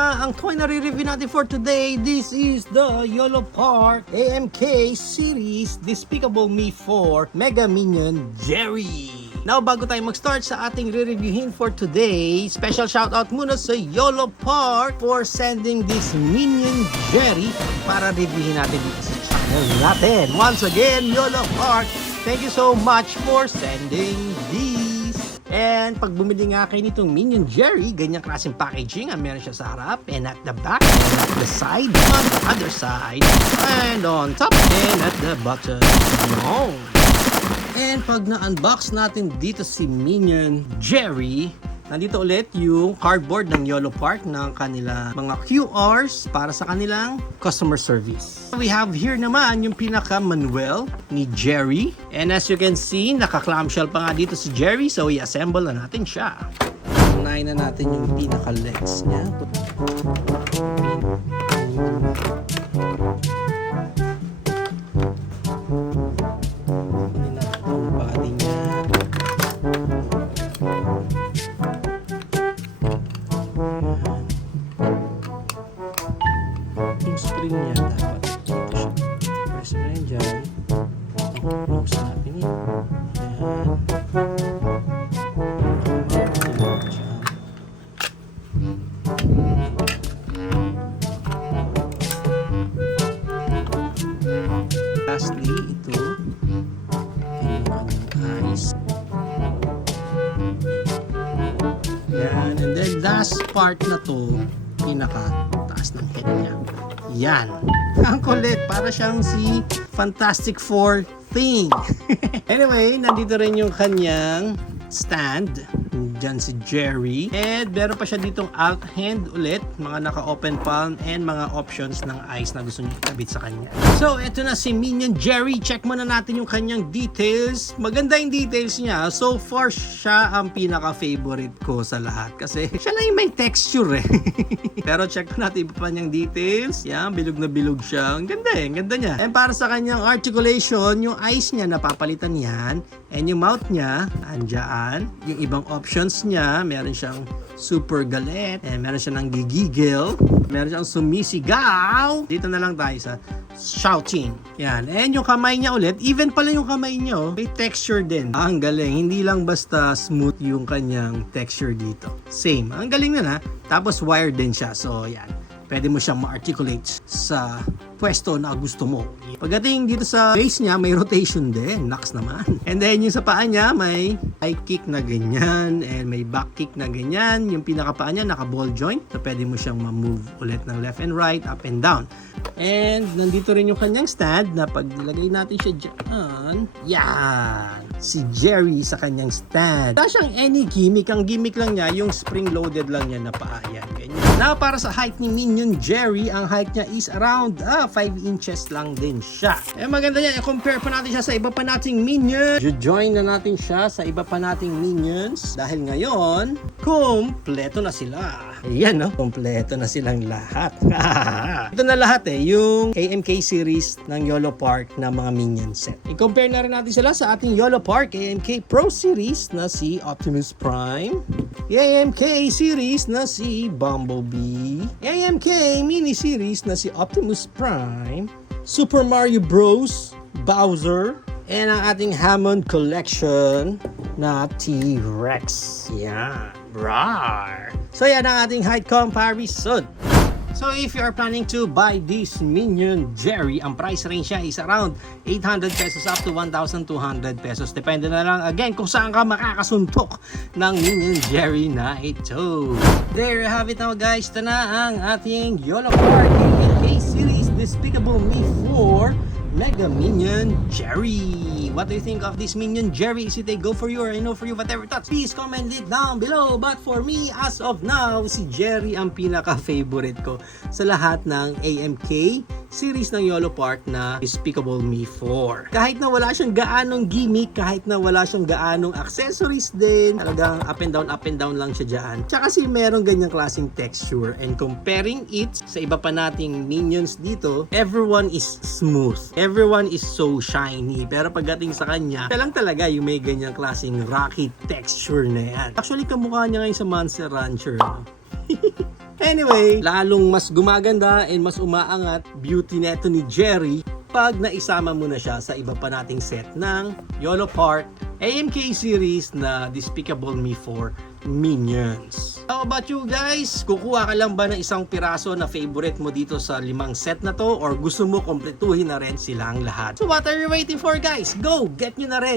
nga ang toy na re-review natin for today. This is the YOLO Park AMK series Despicable Me 4 Mega Minion Jerry. Now, bago tayo mag-start sa ating re-reviewin for today, special shoutout muna sa YOLO Park for sending this Minion Jerry para reviewin natin dito sa channel natin. Once again, YOLO Park, thank you so much for sending these. And pag bumili nga kayo nitong Minion Jerry, ganyang klaseng packaging ang meron siya sa harap and at the back, and at the side, on the other side, and on top, and at the bottom. No. And pag na-unbox natin dito si Minion Jerry, nandito ulit yung cardboard ng YOLO Park ng kanila mga QRs para sa kanilang customer service. We have here naman yung pinaka-manual ni Jerry. And as you can see, naka-clamshell pa nga dito si Jerry, so i-assemble na natin siya. Unahin na natin yung pinaka-legs niya. Kunin natin yung body niya. Yung spring niya dapat dito siya. Press mo yan dyan. Close natin yun. Lastly, ito yung kanyang eyes. Yan. And then last part na to, pinaka-taas ng head niya. Yan. Ang kulit. Para siyang si Fantastic Four thing. Anyway, nandito rin yung kanyang stand. Diyan si Jerry. And meron pa siya ditong alt hand ulit. Mga naka-open palm and mga options ng eyes na gusto niyo ikabit sa kanya. So, eto na si Minion Jerry. Check muna natin yung kanyang details. Maganda yung details niya. So far, siya ang pinaka-favorite ko sa lahat. Kasi siya lang yung may texture eh. Pero check natin iba pa niyang details. Yan, bilog na bilog siya. Ang ganda eh. Ang ganda niya. And para sa kanyang articulation, yung eyes niya napapalitan yan. And yung mouth niya, andyan. Yung ibang options niya, meron siyang super galit, and meron siya ng gigigil, meron siyang sumisigaw. Dito na lang tayo sa shouting. Yan. And yung kamay niya ulit, even pala yung kamay niya, may texture din. Ang galing. Hindi lang basta smooth yung kanyang texture dito. Same. Ang galing na. Tapos wired din siya. So, yan. Pwede mo siyang ma-articulate sa pwesto na gusto mo. Pagdating dito sa face niya, may rotation din. Naks naman. And then yung sa paa niya, may high kick na ganyan and may back kick na ganyan. Yung pinakapaa niya, naka-ball joint. So pwede mo siyang ma-move ulit ng left and right, up and down. And nandito rin yung kanyang stand na pag nilagay natin siya dyan, yan! Si Jerry sa kanyang stand. Wala siyang any gimmick. Ang gimmick lang niya, yung spring-loaded lang niya na paa. Yan, ganyan. Now, para sa height ni Minion Jerry, ang height niya is around 5 inches lang din siya. Eh, maganda niya. I-compare pa natin siya sa iba pa nating minions. I-join na natin siya sa iba pa nating minions. Dahil ngayon, kumpleto na sila. Ayan, no? Kumpleto na silang lahat. Ito na lahat eh. Yung AMK series ng YOLO Park na mga minion set. I-compare na rin natin sila sa ating YOLO Park AMK Pro series na si Optimus Prime. AMK series na si Bumblebee. AMK mini series na si Optimus Prime. Super Mario Bros. Bowser. And ang ating Hammond Collection na T-Rex. Yan. Rawr! So yan ang ating height comparison. So if you are planning to buy this Minion Jerry, ang price range niya is around 800 pesos up to 1,200 pesos. Depende na lang again kung saan ka makakasuntok ng Minion Jerry na ito. There you have it now guys. Ito na ang ating YOLO Park AMK series Despicable Me 4 Mega Minion Jerry. What do you think of this Minion Jerry? Is it a go for you or a no for you? Whatever thoughts, please comment it down below. But for me, as of now, si Jerry ang pinaka-favorite ko sa lahat ng AMK series ng YOLO Park na Despicable Me 4. Kahit na wala siyang gaanong gimmick, kahit na wala siyang gaanong accessories din, talagang up and down lang siya dyan. Tsaka kasi merong ganyang klaseng texture. And comparing it sa iba pa nating minions dito, everyone is smooth. Everyone is so shiny. Pero pagdating sa kanya, siya lang talaga yung may ganyang klaseng rocky texture na yan. Actually, kamukha niya ngayon sa Monster Rancher. No? Anyway, lalong mas gumaganda and mas umaangat beauty neto ni Jerry pag naisama mo na siya sa iba pa nating set ng YOLO Park AMK series na Despicable Me 4 Minions. How about you guys? Kukuha ka lang ba ng isang piraso na favorite mo dito sa 5 set na to or gusto mo kompletuhin na rin silang lahat? So what are you waiting for guys? Go! Get nyo na rin